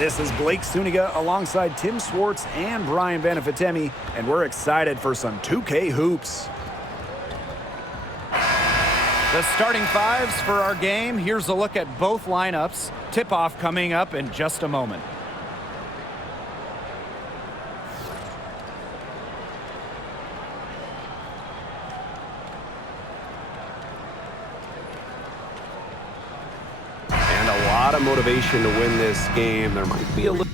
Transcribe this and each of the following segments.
This is Blake Suniga alongside Tim Swartz and Brian Benefitemi, and we're excited for some 2K hoops. The starting fives for our game. Here's a look at both lineups. Tip-off coming up in just a moment. And a lot of motivation to win this game. There might be a little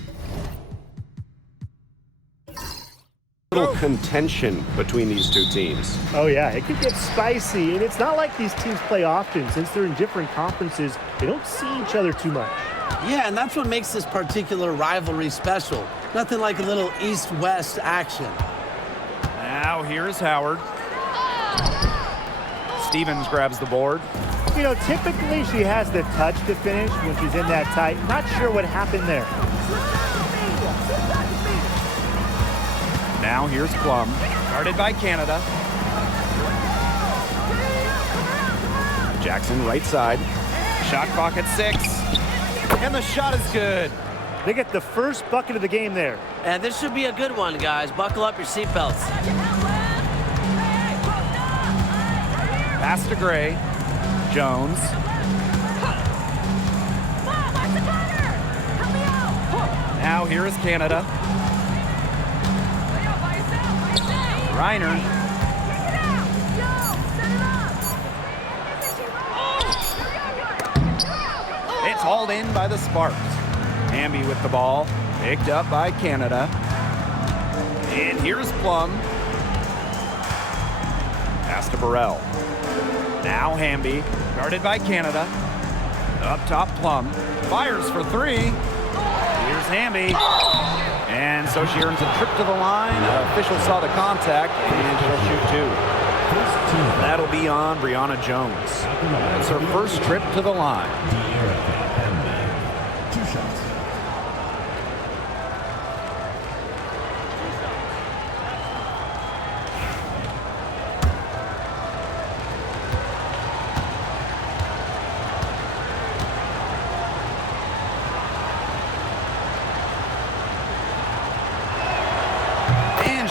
contention between these two teams. Oh yeah, it could get spicy, and it's not like these teams play often. Since they're in different conferences, they don't see each other too much. Yeah, and that's what makes this particular rivalry special. Nothing like a little east-west action. Now here's Howard. Stevens grabs the board. You know, typically she has the touch to finish when she's in that tight. Not sure what happened there. Now here's Plum, guarded by Canada. Jackson right side. Shot clock at 6. And the shot is good. They get the first bucket of the game there. And this should be a good one, guys. Buckle up your seatbelts. Pass to Gray. Jones. Now here is Canada. Reiner. It's hauled in by the Sparks. Hamby with the ball. Picked up by Canada. And here's Plum. Pass to Burrell. Now Hamby, guarded by Canada. Up top, Plum. Fires for 3. Here's Hamby. And so she earns a trip to the line. Official saw the contact, and she'll shoot 2. That'll be on Brianna Jones. It's her first trip to the line. 2 shots.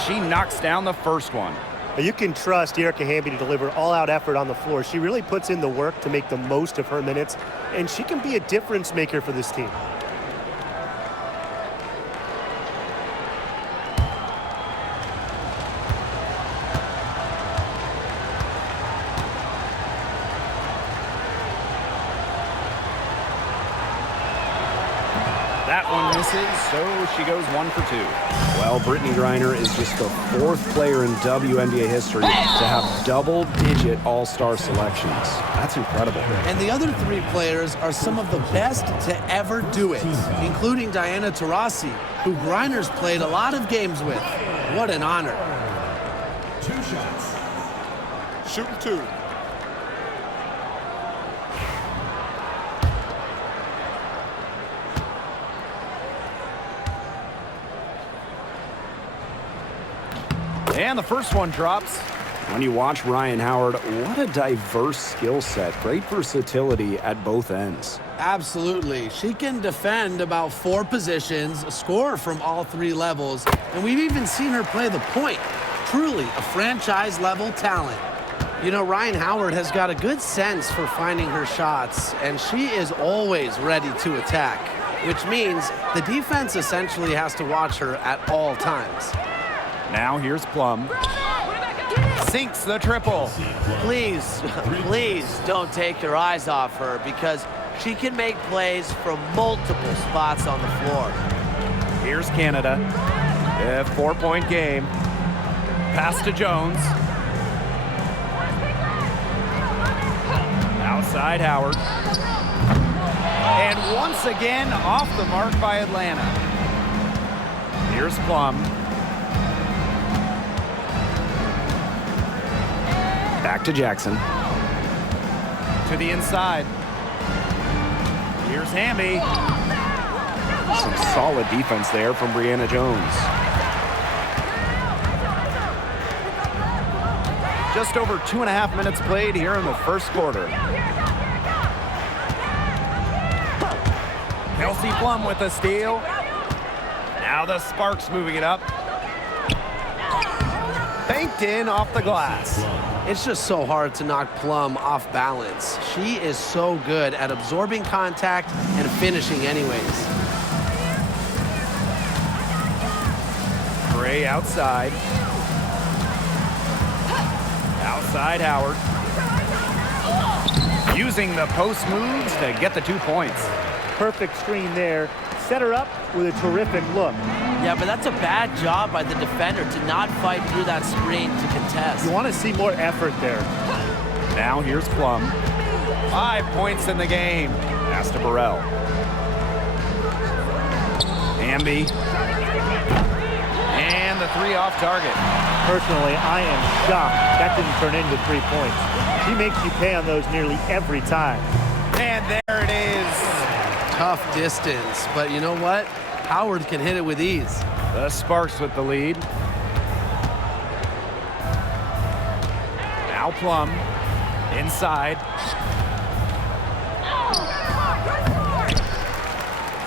She knocks down the first one. You can trust Erica Hamby to deliver all-out effort on the floor. She really puts in the work to make the most of her minutes, and she can be a difference maker for this team. That one misses, so she goes 1 for 2. Well, Brittany Griner is just the 4th player in WNBA history to have double-digit all-star selections. That's incredible. And the other 3 players are some of the best to ever do it, including Diana Taurasi, who Griner's played a lot of games with. What an honor. 2 shots. Shooting 2. And the first one drops. When you watch Ryan Howard, what a diverse skill set. Great versatility at both ends. Absolutely. She can defend about 4 positions, score from all 3 levels, and we've even seen her play the point. Truly a franchise-level talent. You know, Ryan Howard has got a good sense for finding her shots, and she is always ready to attack, which means the defense essentially has to watch her at all times. Now here's Plum. Sinks the triple. Please, please don't take your eyes off her because she can make plays from multiple spots on the floor. Here's Canada. A 4-point game. Pass to Jones. Outside Howard. And once again off the mark by Atlanta. Here's Plum. Back to Jackson. To the inside. Here's Hamby. Some solid defense there from Brianna Jones. Just over 2.5 minutes played here in the first quarter. They'll Kelsey Plum with a steal. Now the Sparks moving it up. Banked in off the glass. It's just so hard to knock Plum off balance. She is so good at absorbing contact and finishing anyways. Gray outside. Outside Howard. Using the post moves to get the 2 points. Perfect screen there. Set her up with a terrific look. Yeah, but that's a bad job by the defender to not fight through that screen to contest. You want to see more effort there. Now here's Plum. 5 points in the game. Pass to Burrell. Hamby. And the 3 off target. Personally, I am shocked that didn't turn into 3 points. She makes you pay on those nearly every time. And there it is. Tough distance, but you know what? Howard can hit it with ease. The Sparks with the lead. Now Plum. Inside.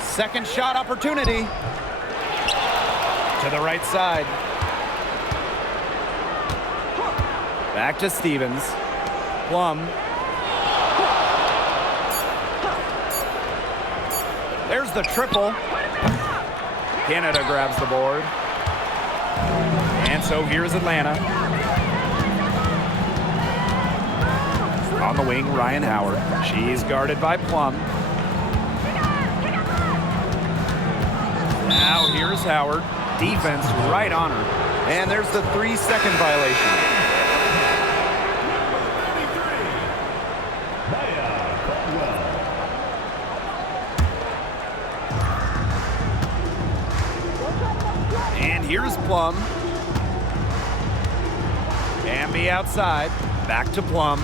Second shot opportunity. To the right side. Back to Stevens. Plum. There's the triple. Canada grabs the board. And so here's Atlanta. On the wing, Ryan Howard. She's guarded by Plum. Now here's Howard. Defense right on her. And there's the 3-second violation. And here's Plum. Hamby outside. Back to Plum.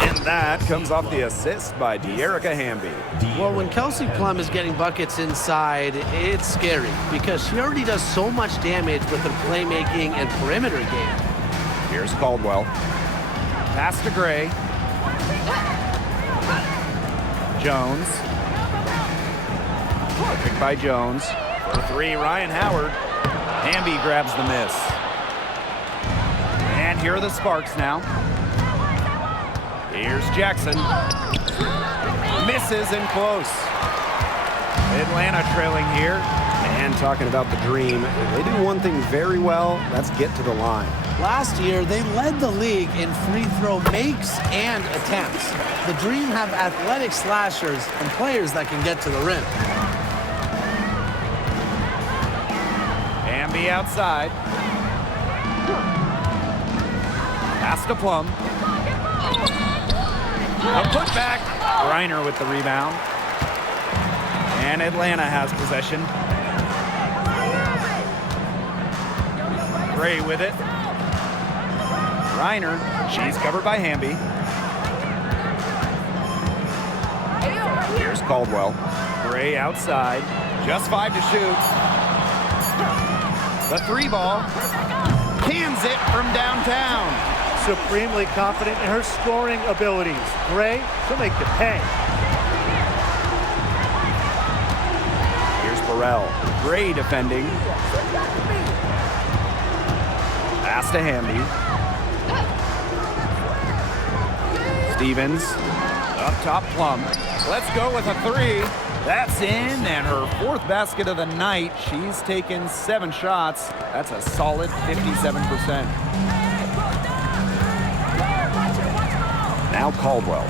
And that comes off the assist by De'Erica Hamby. Well, when Kelsey Plum is getting buckets inside, it's scary because she already does so much damage with her playmaking and perimeter game. Here's Caldwell. Pass to Gray. Jones. Picked by Jones. For 3, Ryan Howard. Hamby grabs the miss. And here are the Sparks now. Here's Jackson. Misses and close. Atlanta trailing here. And talking about the Dream, they do one thing very well, that's get to the line. Last year, they led the league in free throw makes and attempts. The Dream have athletic slashers and players that can get to the rim. Hamby outside. Pass to Plum. A putback. Reiner with the rebound. And Atlanta has possession. Gray with it. Reiner. She's covered by Hamby. Here's Caldwell. Gray outside. Just 5 to shoot. The 3 ball. Cans it from downtown. Supremely confident in her scoring abilities. Gray, she'll make you pay. Here's Burrell. Gray defending. Pass to Hamby. Stevens. Up top, Plum. Let's go with a 3. That's in, and her 4th basket of the night. She's taken 7 shots. That's a solid 57%. Now Caldwell.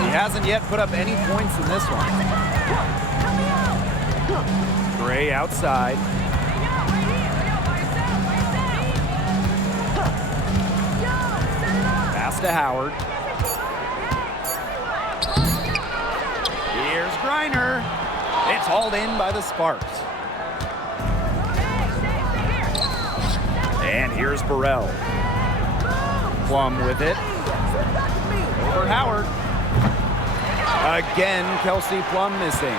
He hasn't yet put up any points in this one. Gray outside. Pass to Howard. Here's Griner. It's hauled in by the Sparks. And here's Burrell. Plum with it. Over Howard. Again, Kelsey Plum missing.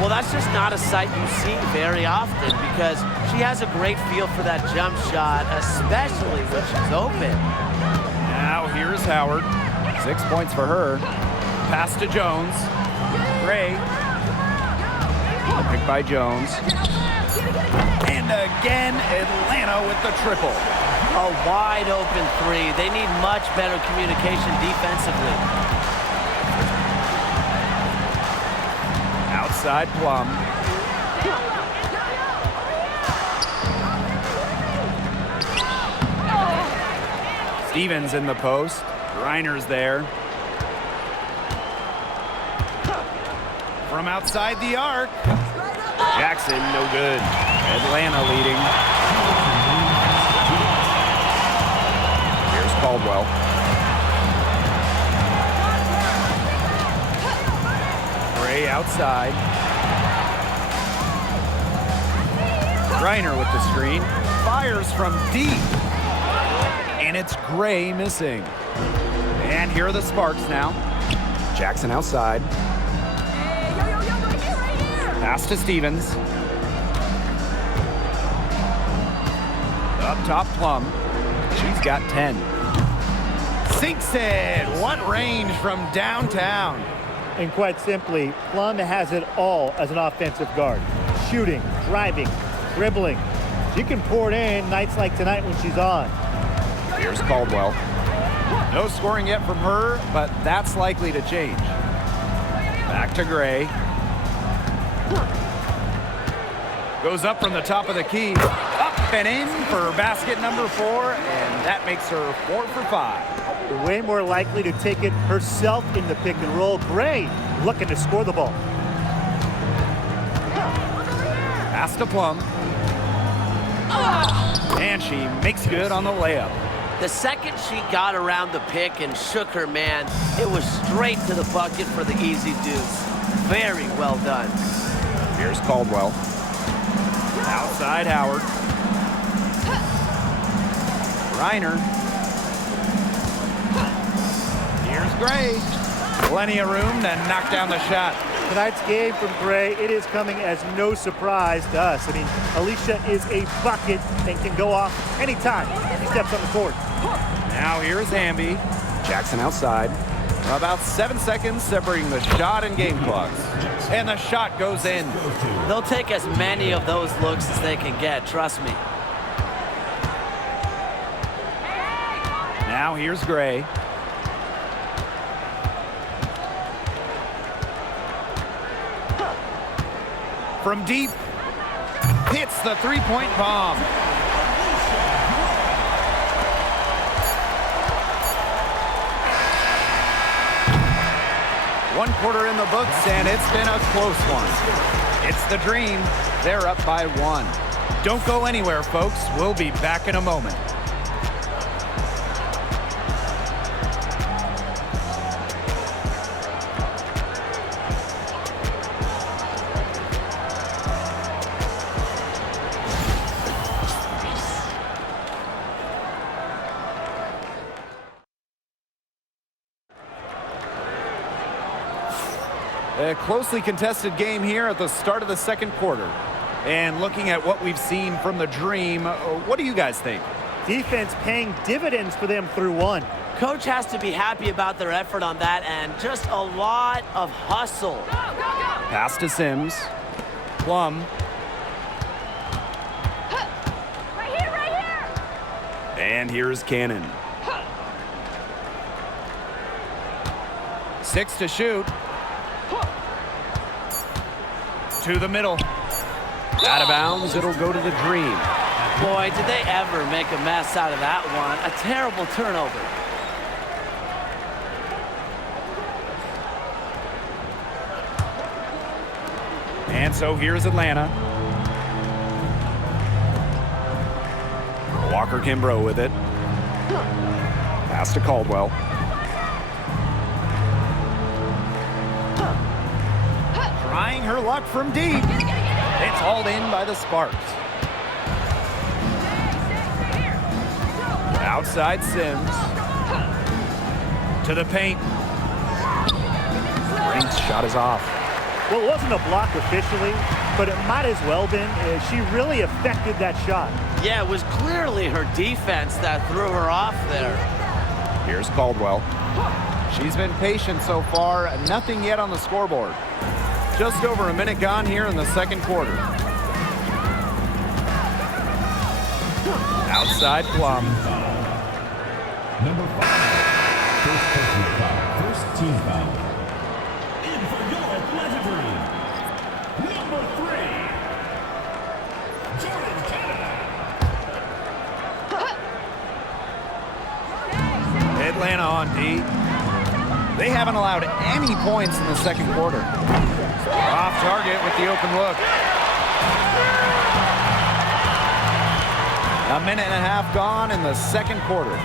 Well, that's just not a sight you see very often because she has a great feel for that jump shot, especially when she's open. Now here's Howard. 6 points for her. Pass to Jones. Gray. Picked by Jones. And again, Atlanta with the triple. A wide open three. They need much better communication defensively. Outside Plum. Stevens in the post. Reiner's there. From outside the arc. Jackson, no good. Atlanta leading. Here's Caldwell. Gray outside. Reiner with the screen. Fires from deep. And it's Gray missing. And here are the Sparks now. Jackson outside. Pass to Stevens. Up top, Plum. She's got 10. Sinks it. What range from downtown. And quite simply, Plum has it all as an offensive guard. Shooting, driving, dribbling. She can pour it in nights like tonight when she's on. Here's Caldwell. No scoring yet from her, but that's likely to change. Back to Gray. Goes up from the top of the key. Up and in for basket number 4, and that makes her 4 for 5. Way more likely to take it herself in the pick and roll. Gray looking to score the ball. Pass to Plum. And she makes good on the layup. The second she got around the pick and shook her man, it was straight to the bucket for the easy deuce. Very well done. Here's Caldwell. Outside Howard. Reiner. Here's Gray. Plenty of room to knock down the shot. Tonight's game from Gray, it is coming as no surprise to us. I mean, Alicia is a bucket and can go off anytime she steps on the court. Now here's Hamby. Jackson outside. About 7 seconds separating the shot and game clocks. And the shot goes in. They'll take as many of those looks as they can get, trust me. Now here's Gray. From deep, hits the three-point bomb. One quarter in the books, and it's been a close one. It's the Dream. They're up by 1. Don't go anywhere, folks. We'll be back in a moment. A closely contested game here at the start of the second quarter. And looking at what we've seen from the Dream, what do you guys think? Defense paying dividends for them through 1. Coach has to be happy about their effort on that and just a lot of hustle. Pass to Sims. Plum. Right here. And here's Cannon. 6 to shoot. To the middle. Out of bounds, it'll go to the Dream. Boy, did they ever make a mess out of that one. A terrible turnover. And so here's Atlanta. Walker Kimbrough with it. Pass to Caldwell. Trying her luck from deep. It's hauled in by the Sparks. Outside Sims. To the paint. Green's shot is off. Well, it wasn't a block officially, but it might as well been. She really affected that shot. Yeah, it was clearly her defense that threw her off there. Here's Caldwell. She's been patient so far. Nothing yet on the scoreboard. Just over a minute gone here in the second quarter. Outside Plum. Number 5. First personal foul. First team foul. In for your legendary. Number 3. Jordan Canada. Atlanta on D. They haven't allowed any points in the second quarter. Off target with the open look. A minute and a half gone in the second quarter.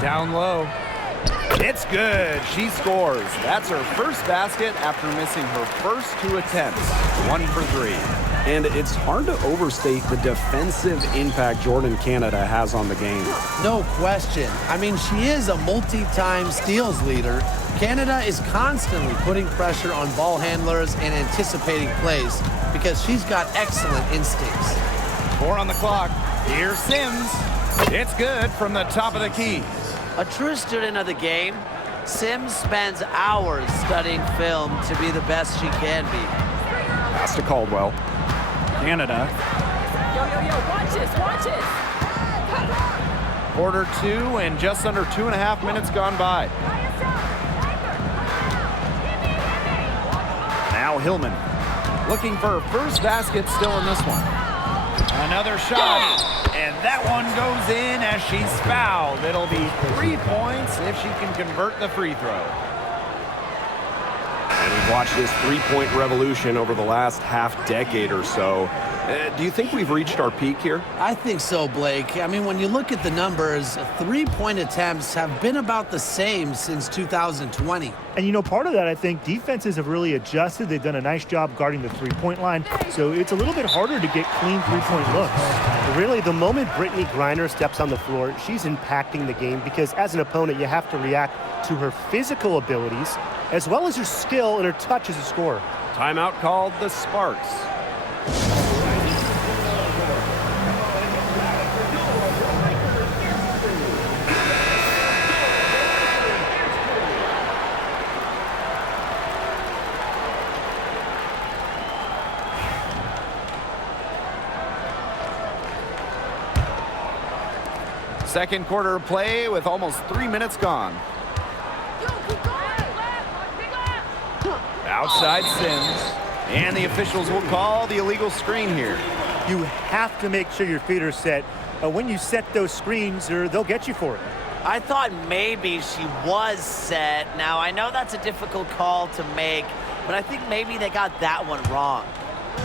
Down low. It's good. She scores. That's her first basket after missing her first 2 attempts. 1 for 3. And it's hard to overstate the defensive impact Jordan Canada has on the game. No question. I mean, she is a multi-time steals leader. Canada is constantly putting pressure on ball handlers and anticipating plays because she's got excellent instincts. 4 on the clock. Here's Sims. It's good from the top of the key. A true student of the game, Sims spends hours studying film to be the best she can be. Pass to Caldwell. Canada. Yo, watch this. Quarter 2 and just under 2.5 minutes gone by. Now Hillman looking for her first basket still in this one. Another shot, and that one goes in as she's fouled. It'll be 3 points if she can convert the free throw. And we've watched this three-point revolution over the last half-decade or so. Do you think we've reached our peak here? I think so, Blake. I mean, when you look at the numbers, 3-point attempts have been about the same since 2020. And, you know, part of that, I think, defenses have really adjusted. They've done a nice job guarding the three-point line, so it's a little bit harder to get clean three-point looks. Really, the moment Brittany Griner steps on the floor, she's impacting the game because as an opponent, you have to react to her physical abilities as well as her skill and her touch as a scorer. Timeout called the Sparks. Second quarter play with almost 3 minutes gone. Outside Sims. And the officials will call the illegal screen here. You have to make sure your feet are set. When you set those screens, or they'll get you for it. I thought maybe she was set. Now, I know that's a difficult call to make, but I think maybe they got that one wrong.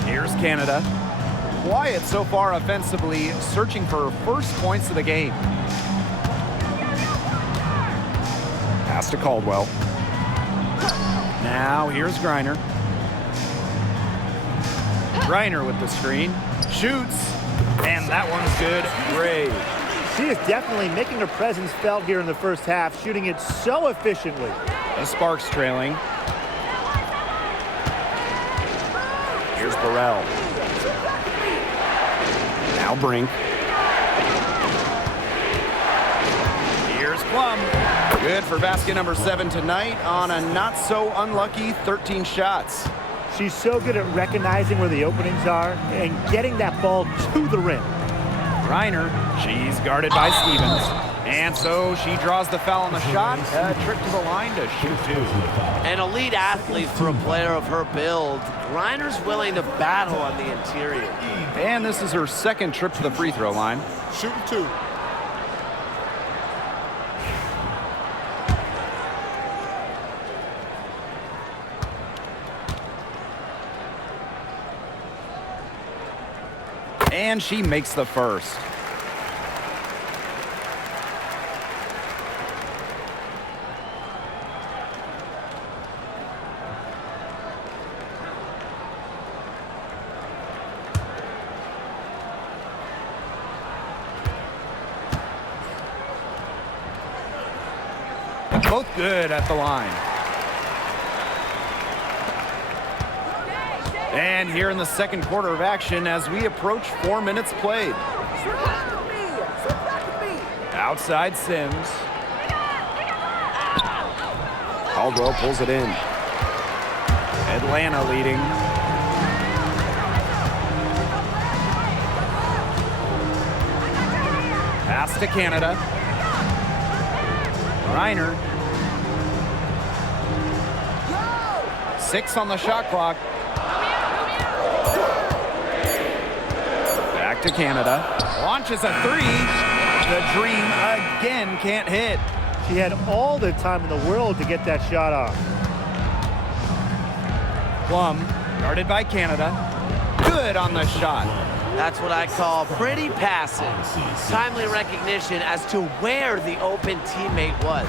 Here's Canada. Quiet so far offensively, searching for her first points of the game. Pass to Caldwell. Now here's Griner. Griner with the screen. Shoots. And that one's good. Great. She is definitely making her presence felt here in the first half, shooting it so efficiently. The Sparks trailing. Here's Burrell. Now Brink. Here's Plum. Good for basket number 7 tonight on a not-so-unlucky 13 shots. She's so good at recognizing where the openings are and getting that ball to the rim. Griner, she's guarded by Stevens. And so she draws the foul on the shot. A trip to the line to shoot 2. An elite athlete for a player of her build. Griner's willing to battle on the interior. And this is her second trip to the free throw line. Shooting 2. And she makes the first. Both good at the line. And here in the second quarter of action as we approach 4 minutes played. Outside Sims. Caldwell pulls it in. Atlanta leading. Pass to Canada. Reiner. 6 on the shot clock. Back to Canada. Launches a 3. The dream again can't hit. She had all the time in the world to get that shot off. Plum, guarded by Canada. Good on the shot. That's what I call pretty passing. Timely recognition as to where the open teammate was.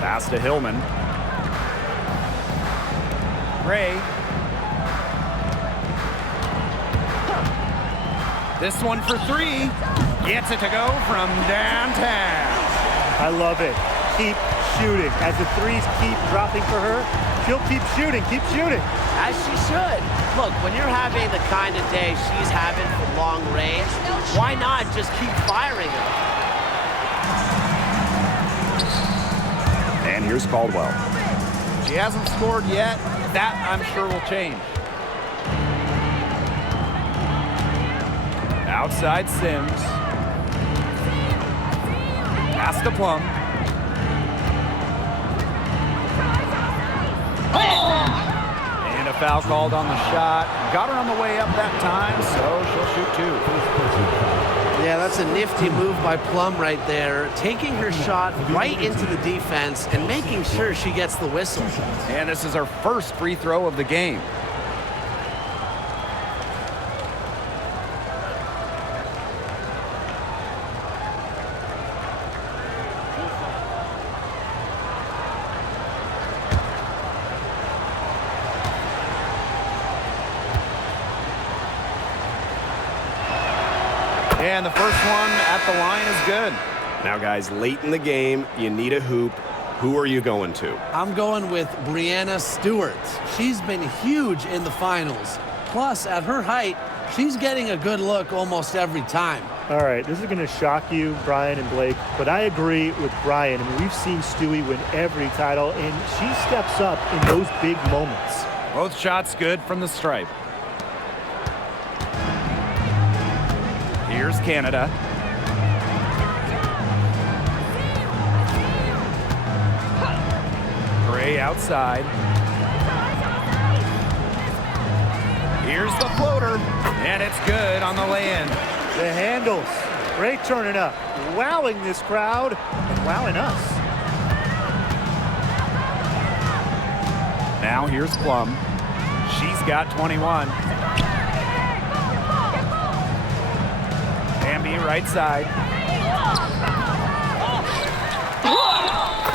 Pass to Hillman. Gray. This one for 3. Gets it to go from downtown. I love it. Keep shooting. As the threes keep dropping for her, she'll keep shooting, keep shooting. As she should. Look, when you're having the kind of day she's having from long range, why not just keep firing them? And here's Caldwell. She hasn't scored yet. That, I'm sure, will change. Outside Sims. Pass to Plum. And a foul called on the shot. Got her on the way up that time, so she'll shoot 2. Yeah, that's a nifty move by Plum right there, taking her shot right into the defense and making sure she gets the whistle. And this is her first free throw of the game. And the first one at the line is good. Now, guys, late in the game, you need a hoop. Who are you going to? I'm going with Brianna Stewart. She's been huge in the finals. Plus, at her height, she's getting a good look almost every time. All right, this is going to shock you, Brian and Blake, but I agree with Brian. I mean, we've seen Stewie win every title, and she steps up in those big moments. Both shots good from the stripe. Here's Canada. Gray outside. Here's the floater, and it's good on the lay-in. The handles, great turning up, wowing this crowd and wowing us. Now here's Plum. She's got 21. Bambi right side.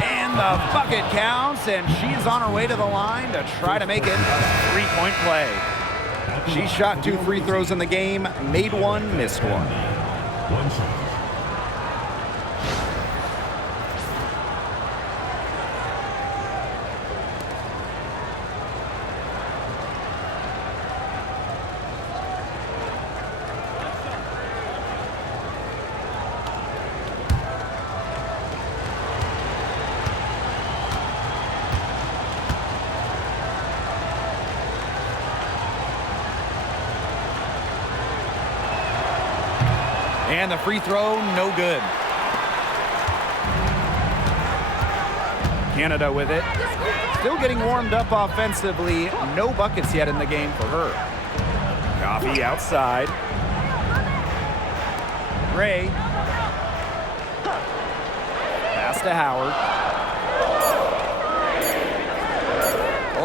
And the bucket counts, and she's on her way to the line to try to make it a 3-point play. She shot 2 free throws in the game, made 1, missed 1. One shot. And the free throw, no good. Canada with it. Still getting warmed up offensively. No buckets yet in the game for her. Coffee outside. Gray. Pass to Howard.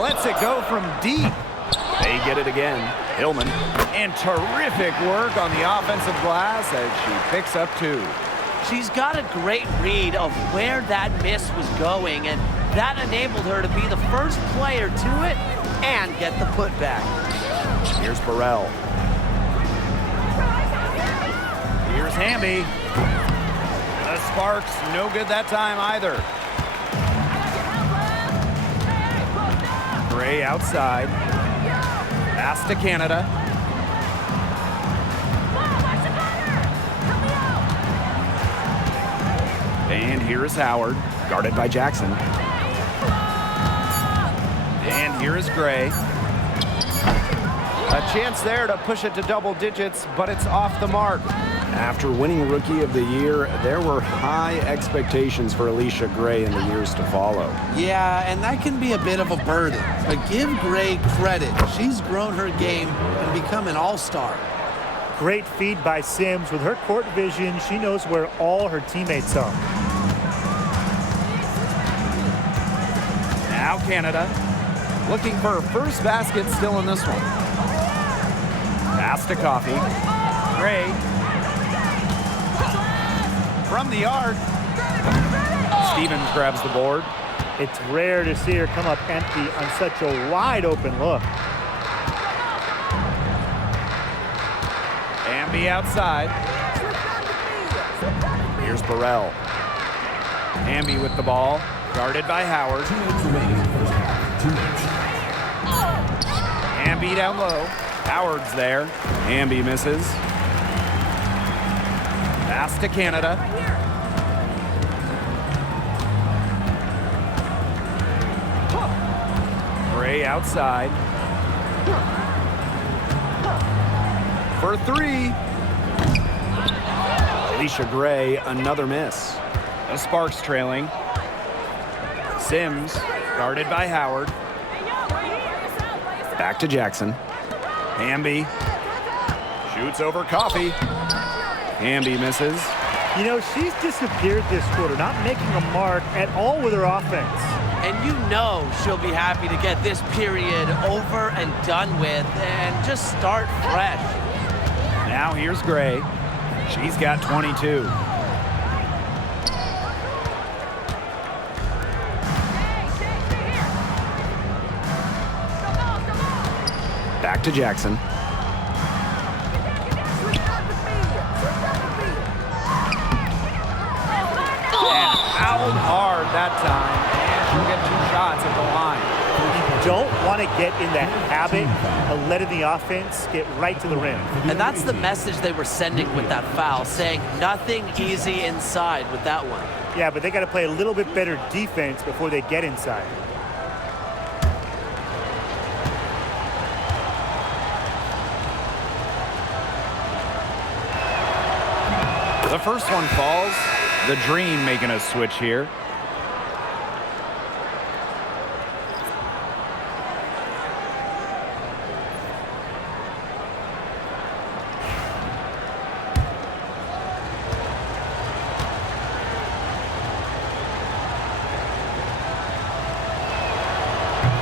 Lets it go from deep. They get it again. Hillman. And terrific work on the offensive glass as she picks up 2. She's got a great read of where that miss was going, and that enabled her to be the first player to it and get the putback. Here's Burrell. Here's Hamby. The Sparks, no good that time either. Gray outside. Pass to Canada. And here is Howard, guarded by Jackson. And here is Gray. A chance there to push it to double digits, but it's off the mark. After winning Rookie of the Year, there were high expectations for Alicia Gray in the years to follow. Yeah, and that can be a bit of a burden. But give Gray credit. She's grown her game and become an all-star. Great feed by Sims. With her court vision, she knows where all her teammates are. Now Canada, looking for her first basket still in this one. Pass to Coffee. Gray. From the arc. Stevens grabs the board. It's rare to see her come up empty on such a wide open look. Amby outside. Here's Burrell. Amby with the ball, guarded by Howard. 2 minutes remaining in the first half. 2 minutes. Amby down low. Howard's there. Amby misses. Pass to Canada. Gray outside. For three. Alicia Gray, another miss. The Sparks trailing. Sims, guarded by Howard. Back to Jackson. Amby shoots over Coffee. Amby misses. You know, she's disappeared this quarter, not making a mark at all with her offense. And you know she'll be happy to get this period over and done with and just start fresh. Now here's Gray. She's got 22. Back to Jackson. And fouled hard that time. And she'll get 2 shots at the line. You don't want to get in the habit of letting the offense get right to the rim. And that's the message they were sending with that foul, saying nothing easy inside with that one. Yeah, but they got to play a little bit better defense before they get inside. The first one falls. The Dream making a switch here.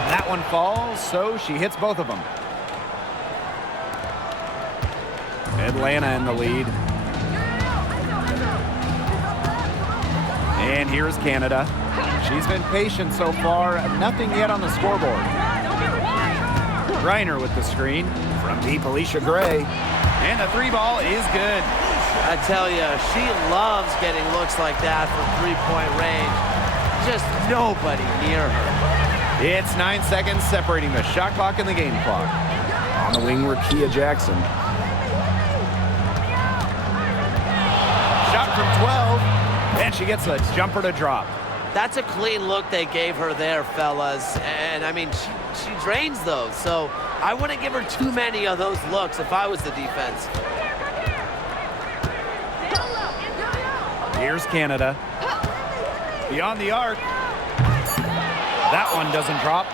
That one falls, so she hits both of them. Atlanta in the lead. And here's Canada. She's been patient so far. Nothing yet on the scoreboard. Reiner with the screen. From deep, Alicia Gray. And the 3-ball is good. I tell you, she loves getting looks like that from three-point range. Just nobody near her. It's 9 seconds separating the shot clock and the game clock. On the wing, Rakia Jackson. Shot from 12. And she gets a jumper to drop. That's a clean look they gave her there, fellas. And, I mean, she drains those. So I wouldn't give her too many of those looks if I was the defense. Here's Canada. Beyond the arc. That one doesn't drop.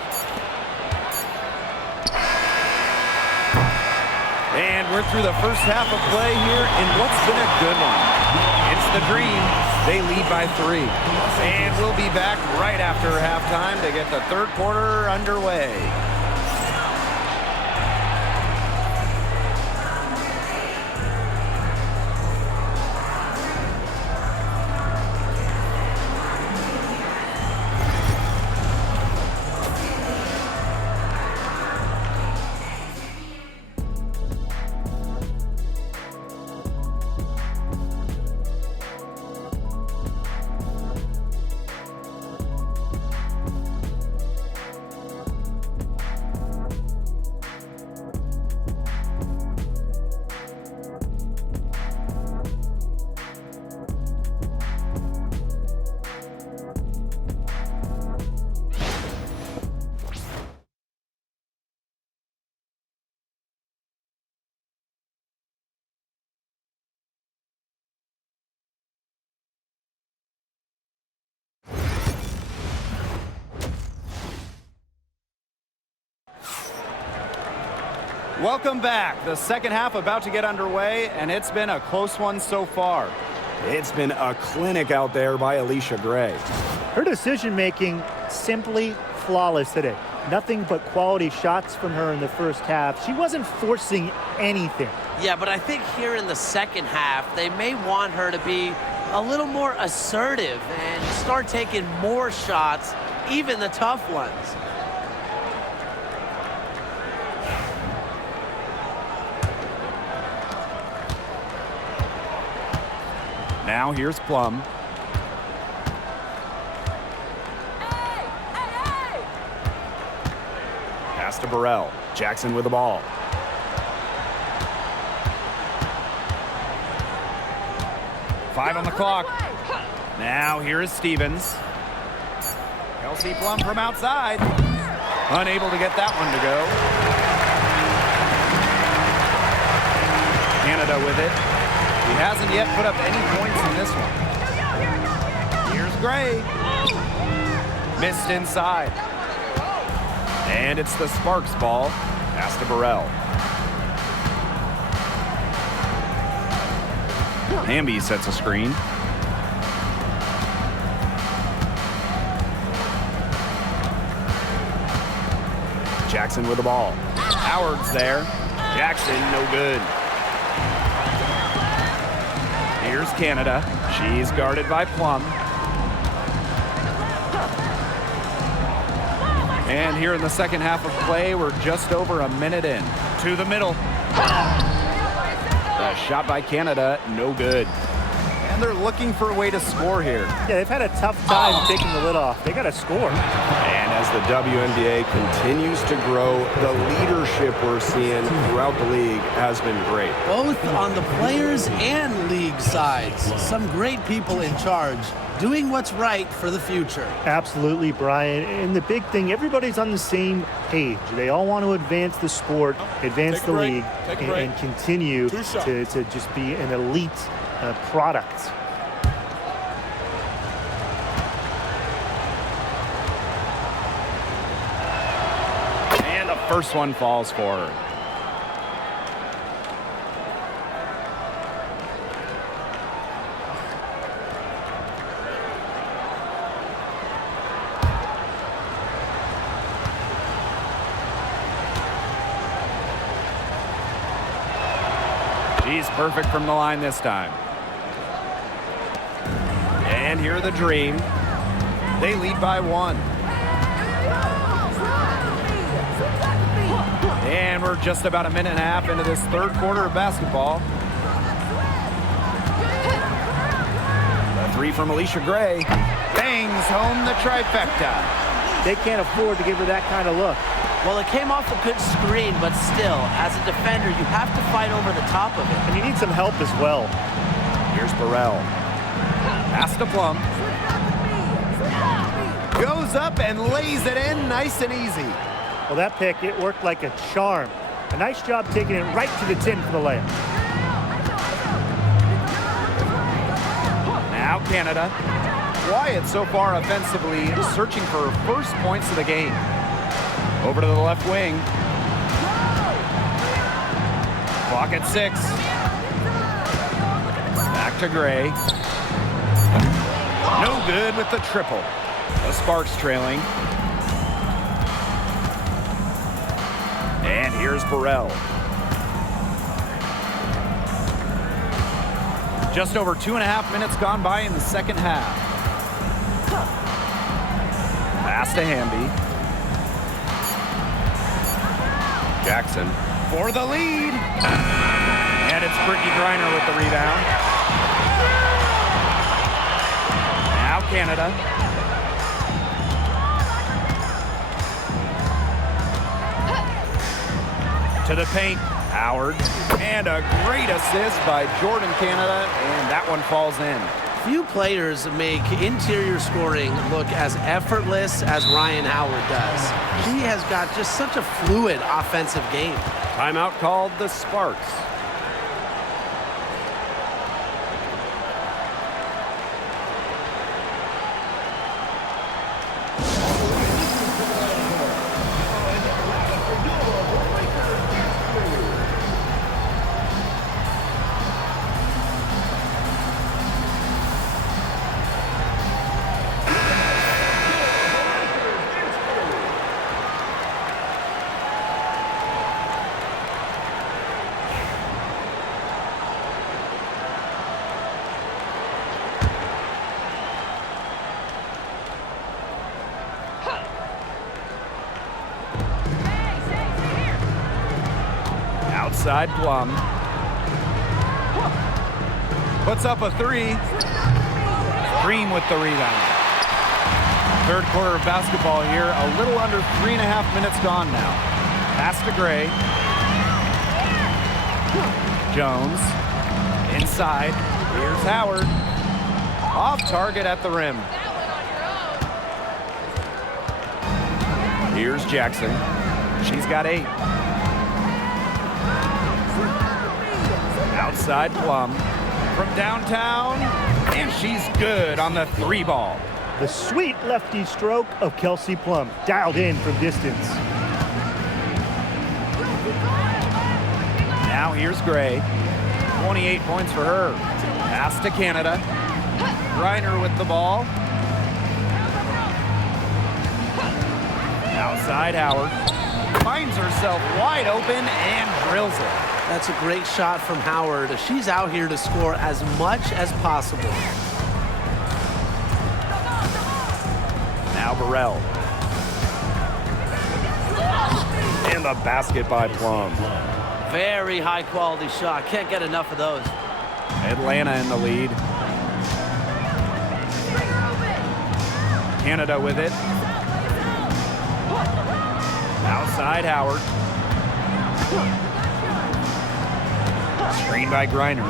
And we're through the first half of play here in what's been a good one. It's the Dream. They lead by 3. And we'll be back right after halftime to get the third quarter underway. Welcome back. The second half about to get underway, and it's been a close one so far. It's been a clinic out there by Alicia Gray. Her decision-making simply flawless today. Nothing but quality shots from her in the first half. She wasn't forcing anything. Yeah, but I think here in the second half, they may want her to be a little more assertive and start taking more shots, even the tough ones. Now here's Plum. Pass to Burrell. Jackson with the ball. Five on the clock. Now here is Stevens. Kelsey Plum from outside. Unable to get that one to go. Canada with it. He hasn't yet put up any points in this one. Here's Gray. Missed inside. And it's the Sparks ball. Pass to Burrell. Hamby sets a screen. Jackson with the ball. Howard's there. Jackson, no good. Here's Canada. She's guarded by Plum. And here in the second half of play, we're just over a minute in. To the middle. A shot by Canada, no good. And they're looking for a way to score here. Yeah, they've had a tough time taking the lid off. They got to score. And as the WNBA continues to grow, the leadership we're seeing throughout the league has been great. Both on the players and league sides. Some great people in charge, doing what's right for the future. Absolutely, Brian. And the big thing, everybody's on the same page. They all want to advance the sport, advance the league, and continue to just be an elite product. And the first one falls for her. She's perfect from the line this time. And here are the Dream. They lead by 1. And we're just about a minute and a half into this third quarter of basketball. The 3 from Alicia Gray. Bangs home the trifecta. They can't afford to give her that kind of look. Well, it came off a good screen, but still, as a defender, you have to fight over the top of it. And you need some help as well. Here's Burrell. Pass to Plum. Goes up and lays it in nice and easy. Well, that pick, it worked like a charm. A nice job taking it right to the tin for the layup. Now Canada. Quiet so far offensively, searching for her first points of the game. Over to the left wing. Clock at 6. Back to Gray. No good with the triple. The Sparks trailing. And here's Burrell. Just over 2.5 minutes gone by in the second half. Pass to Hamby. Jackson for the lead. And it's Brittany Griner with the rebound. Now Canada. To the paint, Howard. And a great assist by Jordan Canada, and that one falls in. Few players make interior scoring look as effortless as Ryan Howard does. He has got just such a fluid offensive game. Timeout called the Sparks. Outside Plum. Puts up a three. Green with the rebound. Third quarter of basketball here. A little under 3.5 minutes gone now. Pass to Gray. Jones. Inside. Here's Howard. Off target at the rim. Here's Jackson. She's got 8. Outside Plum. From downtown. And she's good on the 3 ball. The sweet lefty stroke of Kelsey Plum, dialed in from distance. Now here's Gray. 28 points for her. Pass to Canada. Reiner with the ball. Outside Howard. Finds herself wide open and drills it. That's a great shot from Howard. She's out here to score as much as possible. Now Burrell. And the basket by Plum. Very high quality shot. Can't get enough of those. Atlanta in the lead. Canada with it. Outside Howard. Screen by Griner.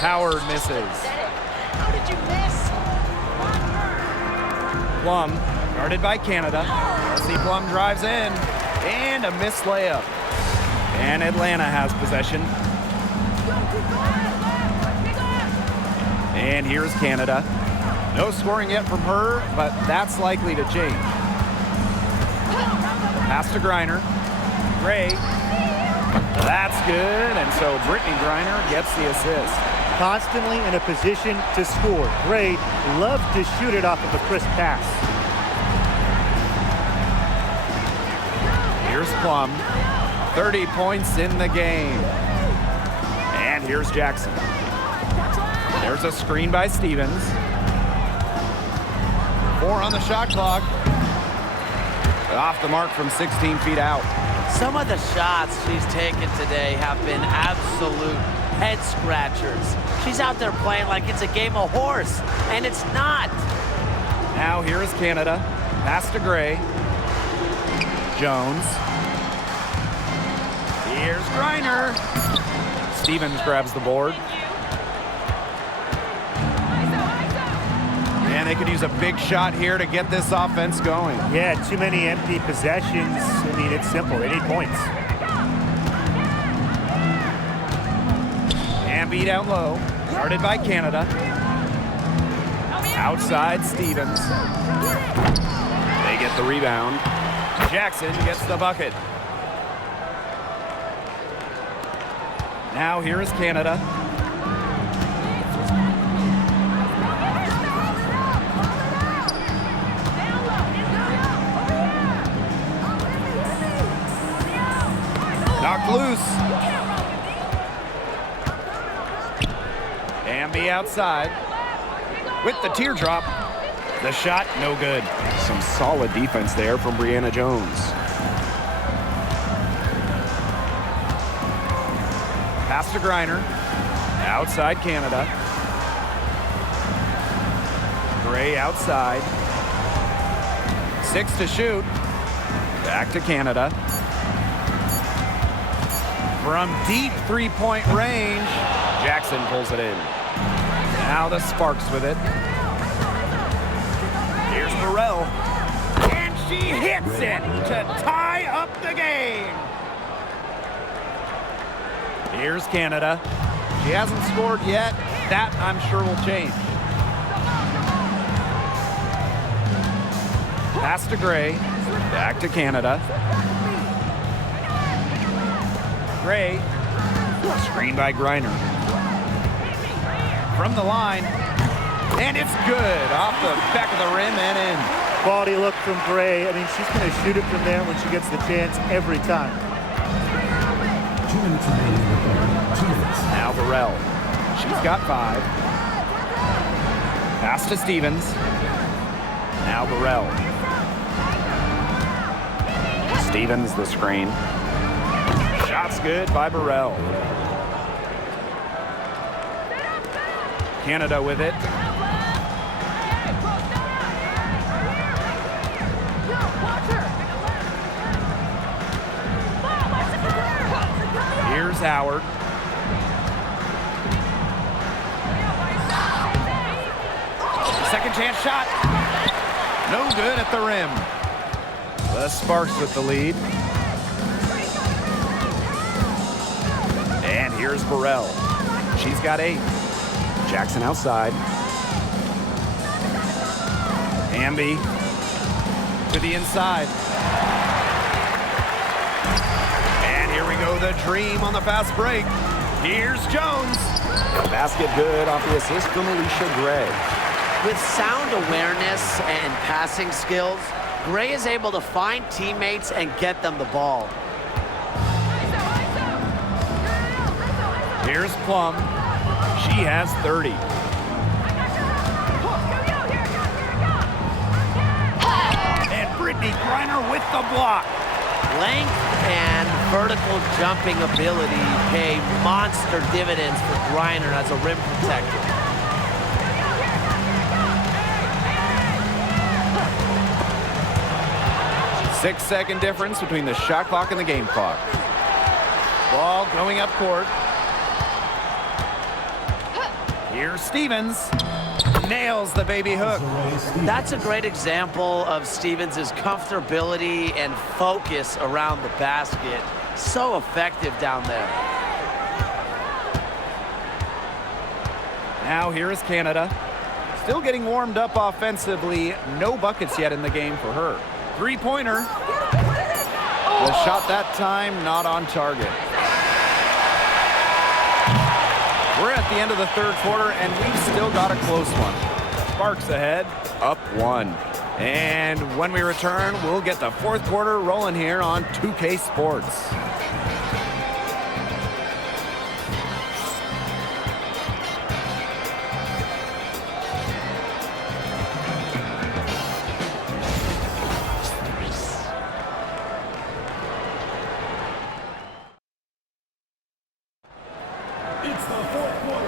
Howard misses. How did you miss? Plum, guarded by Canada. Kelsey Plum drives in, and a missed layup. And Atlanta has possession. And here's Canada. No scoring yet from her, but that's likely to change. Pass to Griner. Gray. That's good, and so Brittany Griner gets the assist. Constantly in a position to score. Gray loves to shoot it off of a crisp pass. Here's Plum. 30 points in the game. And here's Jackson. There's a screen by Stevens. 4 on the shot clock. Off the mark from 16 feet out. Some of the shots she's taken today have been absolute head scratchers. She's out there playing like it's a game of horse, and it's not. Now here is Canada. Pass to Gray. Jones. Here's Griner. Stevens grabs the board. And they could use a big shot here to get this offense going. Yeah, too many empty possessions. I mean, it's simple. They need points. And beat out low. Guarded by Canada. Outside Stevens. They get the rebound. Jackson gets the bucket. Now here is Canada. Knocked loose. Amby outside. With the teardrop. The shot, no good. Some solid defense there from Brianna Jones. Pass to Griner. Outside Canada. Gray outside. 6 to shoot. Back to Canada. From deep three-point range, Jackson pulls it in. Now the Sparks with it. Here's Burrell. And she hits it to tie up the game. Here's Canada. She hasn't scored yet. That, I'm sure, will change. Pass to Gray. Back to Canada. Gray. Screen by Griner. From the line. And it's good. Off the back of the rim and in. Quality look from Gray. I mean, she's going to shoot it from there when she gets the chance every time. 2 minutes remaining. 2 minutes. Now Burrell. She's got 5. Pass to Stevens. Now Burrell. Stevens the screen. Shot's good by Burrell. Canada with it. Here's Howard. Second chance shot. No good at the rim. The Sparks with the lead. And here's Burrell. She's got 8. Jackson outside. Hamby to the inside. And here we go, the dream on the fast break. Here's Jones. Basket good off the assist from Alicia Gray. With sound awareness and passing skills, Gray is able to find teammates and get them the ball. Here's Plum. She has 30. And Brittany Griner with the block. Length and vertical jumping ability pay monster dividends for Griner as a rim protector. Six-second difference between the shot clock and the game clock. Ball going up court. Here's Stevens. Nails the baby hook. That's a great example of Stevens' comfortability and focus around the basket. So effective down there. Now here is Canada. Still getting warmed up offensively. No buckets yet in the game for her. Three-pointer. The shot that time not on target. We're at the end of the third quarter, and we've still got a close one. Sparks ahead, up 1. And when we return, we'll get the fourth quarter rolling here on 2K Sports.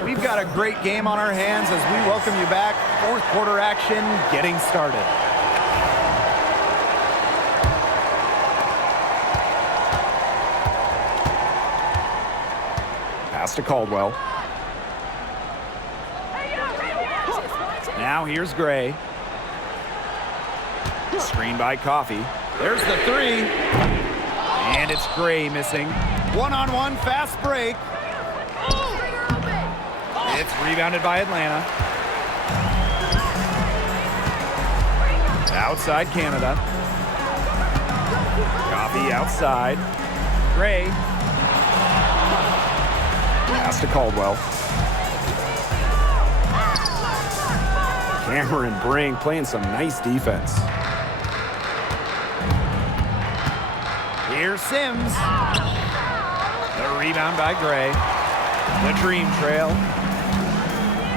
We've got a great game on our hands as we welcome you back. Fourth quarter action getting started. Pass to Caldwell. Now here's Gray. Screen by Coffey. There's the 3. And it's Gray missing. One-on-one fast break. It's rebounded by Atlanta. Outside Canada. Coffey outside. Gray. Pass to Caldwell. Cameron Brink playing some nice defense. Here's Sims. The rebound by Gray. The dream trail.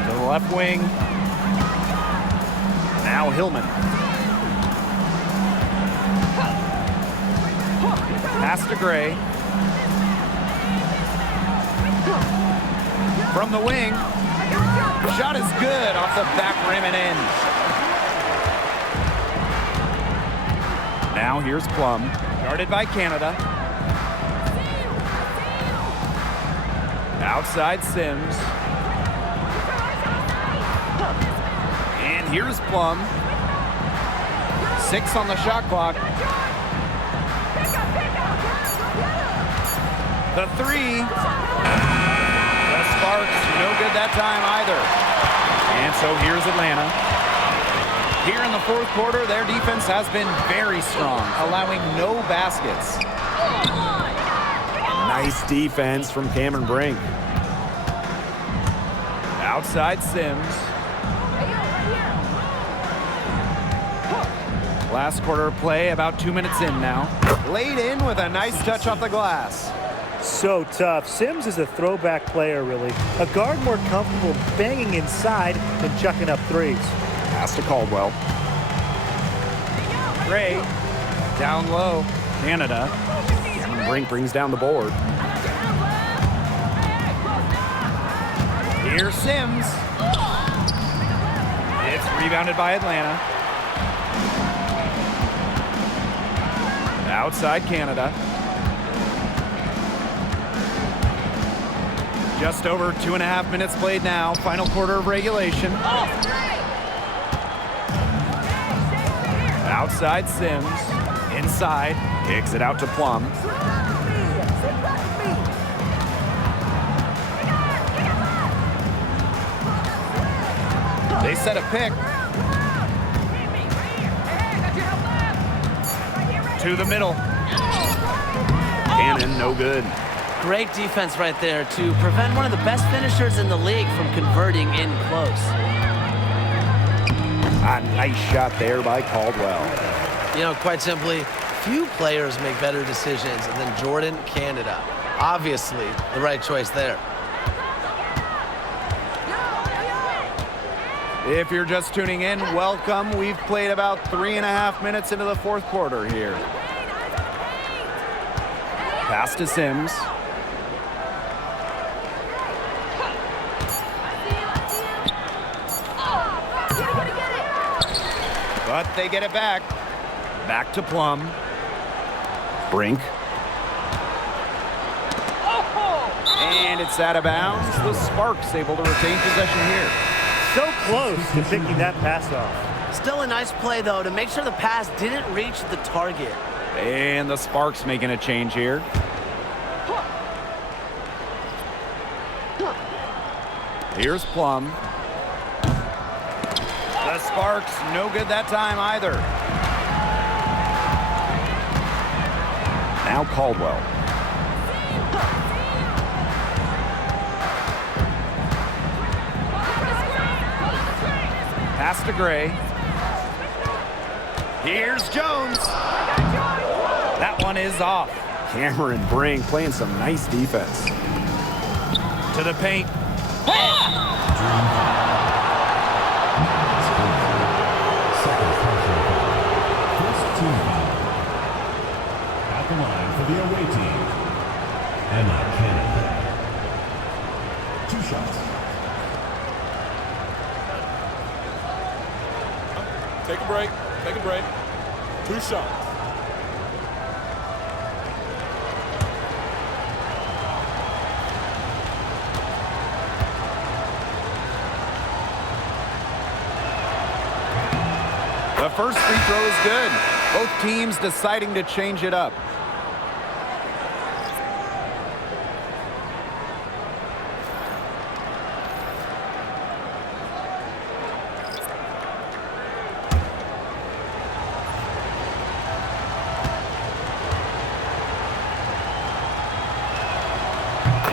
To the left wing. Now Hillman. Pass to Gray. From the wing. Shot is good off the back rim and in. Now here's Plum. Guarded by Canada. Outside Sims. And here's Plum. 6 on the shot clock. The 3. The Sparks, no good that time either. And so here's Atlanta. Here in the fourth quarter, their defense has been very strong, allowing no baskets. Nice defense from Cameron Brink. Outside Sims. Last quarter of play, about 2 minutes in now. Laid in with a nice touch off the glass. So tough. Sims is a throwback player, really. A guard more comfortable banging inside than chucking up threes. Pass to Caldwell. Gray, down low, Canada. Cameron Brink brings down the board. Here's Sims. It's rebounded by Atlanta. Outside Canada. Just over 2.5 minutes played now. Final quarter of regulation. Outside Sims. Inside. Kicks it out to Plum. They set a pick. To the middle. Cannon, no good. Great defense right there to prevent one of the best finishers in the league from converting in close. A nice shot there by Caldwell. You know, quite simply, few players make better decisions than Jordan Canada. Obviously, the right choice there. If you're just tuning in, welcome. We've played about 3.5 minutes into the fourth quarter here. Pass to Sims. But they get it back. Back to Plum. Brink. And it's out of bounds. The Sparks able to retain possession here. So close to picking that pass off. Still a nice play, though, to make sure the pass didn't reach the target. And the Sparks making a change here. Here's Plum. The Sparks, no good that time either. Now Caldwell. Pass to Gray. Here's Jones. That one is off. Cameron Brink playing some nice defense. To the paint. Second personal foul. First team foul. At the line for the away team, Emma Cannon. 2 shots. Take a break. Take a break. 2 shots. The first free throw is good. Both teams deciding to change it up.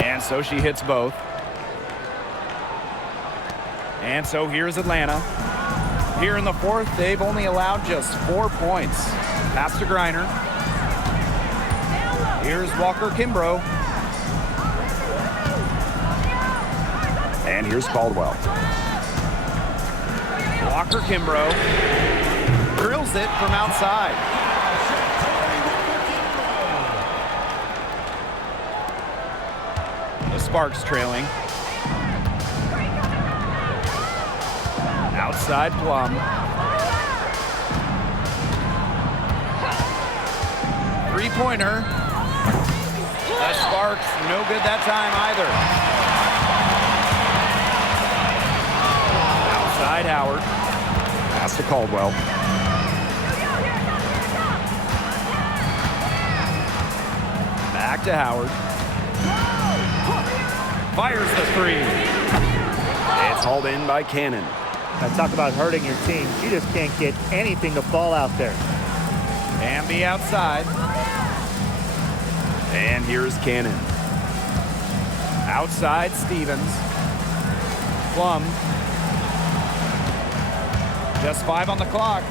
And so she hits both. And so here's Atlanta. Here in the fourth, they've only allowed just 4 points. Pass to Griner. Here's Walker Kimbrough. And here's Caldwell. Walker Kimbrough drills it from outside. The Sparks trailing. Outside Plum. Three-pointer. The Sparks, no good that time either. Outside Howard. Pass to Caldwell. Back to Howard. Fires the three. It's hauled in by Cannon. Now talk about hurting your team. You just can't get anything to fall out there. Amby outside. And here's Cannon. Outside Stevens. Plum. Just 5 on the clock.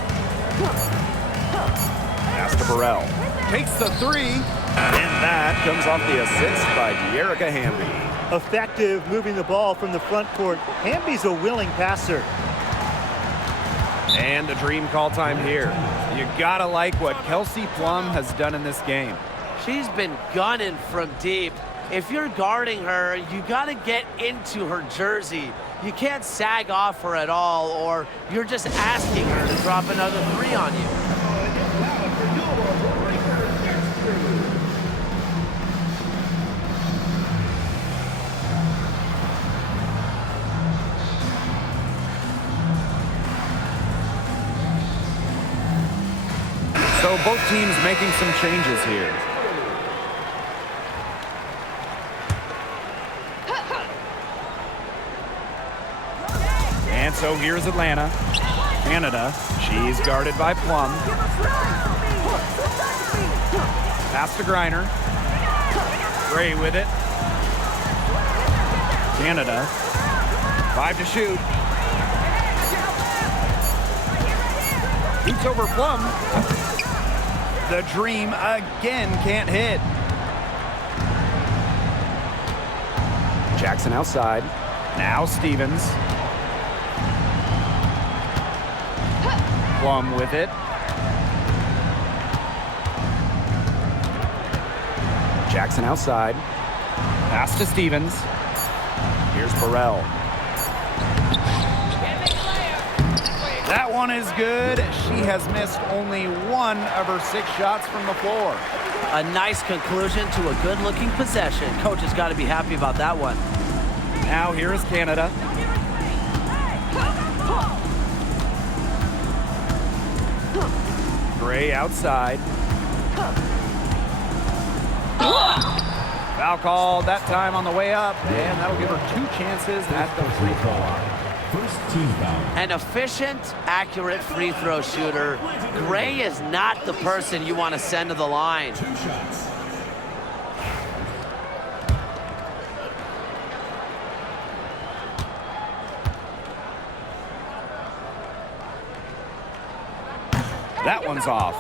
Pass to Burrell. Takes the three. And that comes off the assist by De'Erica Hamby. Effective moving the ball from the front court. Hamby's a willing passer. And a dream call time here. You gotta like what Kelsey Plum has done in this game. She's been gunning from deep. If you're guarding her, you got to get into her jersey. You can't sag off her at all, or you're just asking her to drop another 3 on you. So both teams making some changes here. And so here's Atlanta. Canada, she's guarded by Plum. Pass to Griner. Gray with it. Canada, 5 to shoot. Shoots over Plum. The Dream again can't hit. Jackson outside. Now Stevens. Plum with it. Jackson outside. Pass to Stevens. Here's Burrell. That one is good. She has missed only 1 of her 6 shots from the floor. A nice conclusion to a good-looking possession. Coach has got to be happy about that one. Now here is Canada. Gray outside. Foul called that time on the way up, and that'll give her 2 chances at the free throw line. First team foul. An efficient, accurate free throw shooter. Gray is not the person you want to send to the line. 2 shots. That one's off.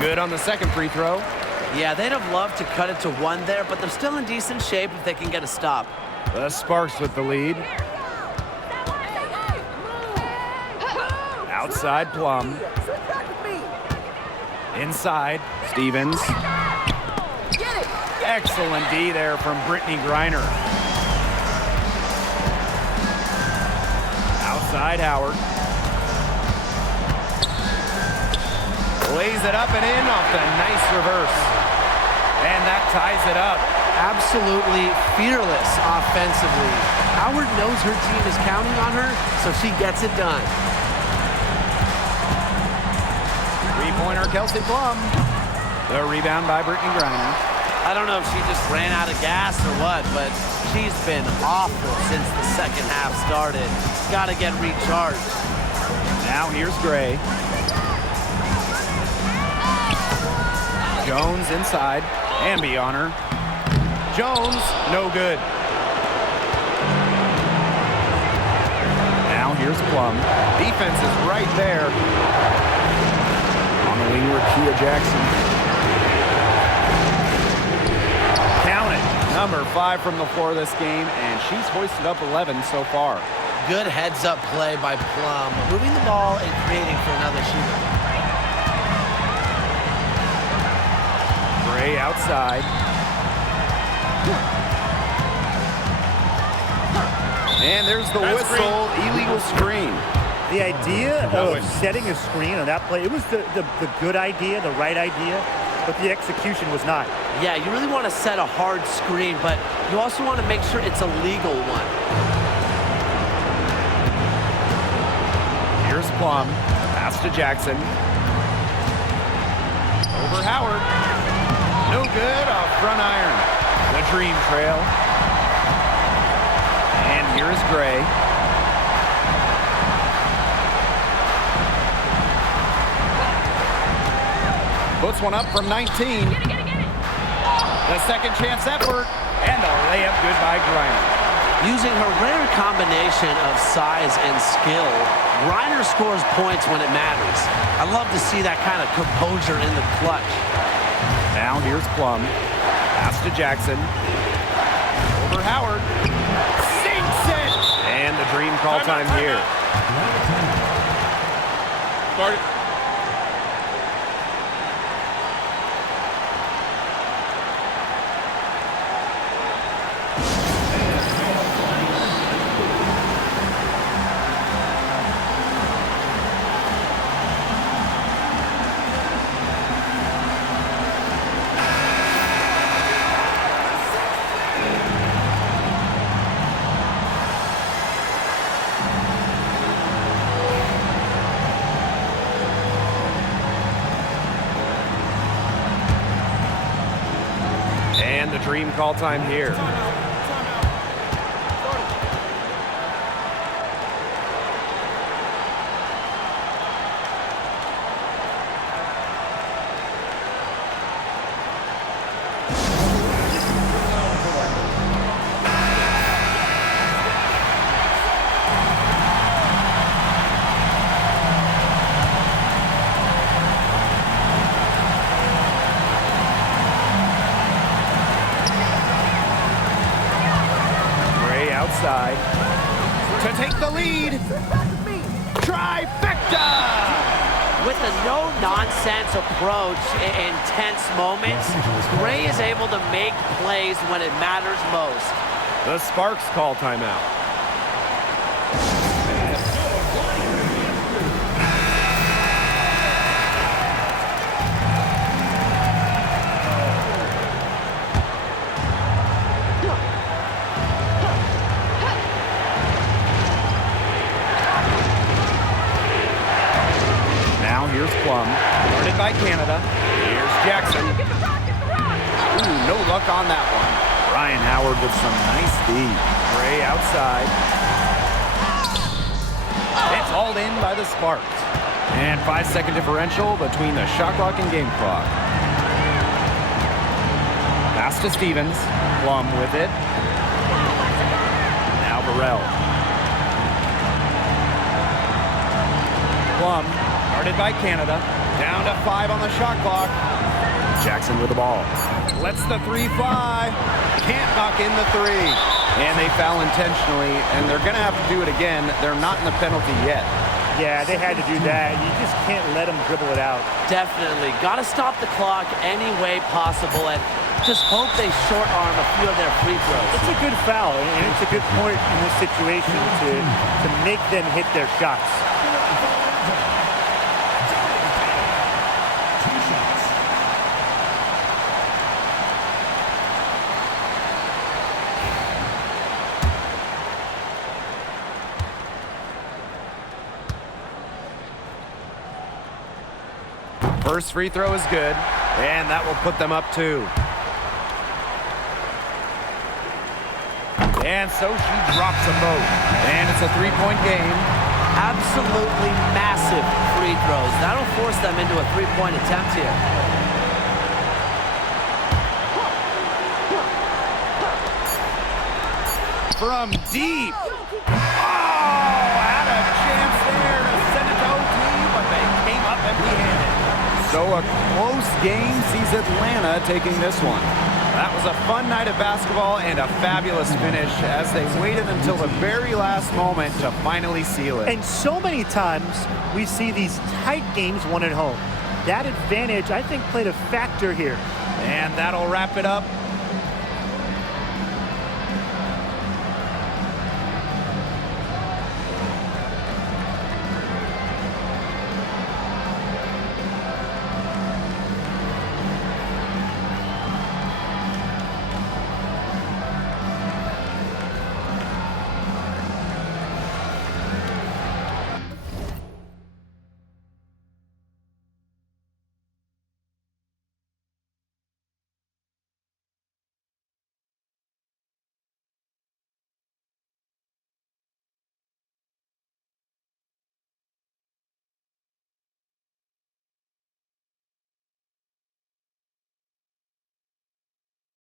Good on the second free throw. Yeah, they'd have loved to cut it to 1 there, but they're still in decent shape if they can get a stop. The Sparks with the lead. Outside Plum. Inside Stevens. Excellent D there from Brittany Griner. Outside Howard. Lays it up and in off the nice reverse. And that ties it up. Absolutely fearless offensively. Howard knows her team is counting on her, so she gets it done. Three-pointer Kelsey Plum. The rebound by Brittany Griner. I don't know if she just ran out of gas or what, but she's been awful since the second half started. Got to get recharged. Now here's Gray. Jones inside. Amby on her. Jones, no good. Now here's Plum. Defense is right there. On the wing, Rakia Jackson. Count it. Number 5 from the floor this game, and she's hoisted up 11 so far. Good heads-up play by Plum, moving the ball and creating for another shooter. Gray outside. And there's the whistle, illegal screen. The idea of setting a screen on that play, it was the good idea, the right idea, but the execution was not. Yeah, you really want to set a hard screen, but you also want to make sure it's a legal one. Here's Plum. Pass to Jackson. Over Howard. No good off front iron. The Dream trail. And here is Gray. Puts one up from 19. The second chance effort. And a layup good by Griner. Using her rare combination of size and skill, Griner scores points when it matters. I love to see that kind of composure in the clutch. Now here's Plum. Pass to to Jackson. Over Howard. Sinks it! And the dream call time here. Start it. And the dream call time here. Outside to take the lead. Trifecta! With a no-nonsense approach in tense moments, Gray is able to make plays when it matters most. The Sparks call timeout. Here's Plum, guarded by Canada. Here's Jackson. Ooh, no luck on that one. Ryan Howard with some nice D. Gray outside. It's hauled in by the Sparks. And 5-second differential between the shot clock and game clock. Pass to Stevens. Plum with it. Now Burrell. Plum. Guarded by Canada. Down to 5 on the shot clock. Jackson with the ball. Lets the 3 fly. Can't knock in the 3. And they foul intentionally, and they're going to have to do it again. They're not in the penalty yet. Yeah, they had to do that. You just can't let them dribble it out. Definitely. Got to stop the clock any way possible and just hope they short arm a few of their free throws. It's a good foul, and it's a good point in this situation to make them hit their shots. First free throw is good, and that will put them up 2. And so she drops them both. And it's a 3-point game. Absolutely massive free throws. That'll force them into a 3-point attempt here. From deep. Oh, had a chance there to send it to OT, but they came up empty-handed. So a close game sees Atlanta taking this one. That was a fun night of basketball and a fabulous finish as they waited until the very last moment to finally seal it. And so many times we see these tight games won at home. That advantage, I think, played a factor here. And that'll wrap it up.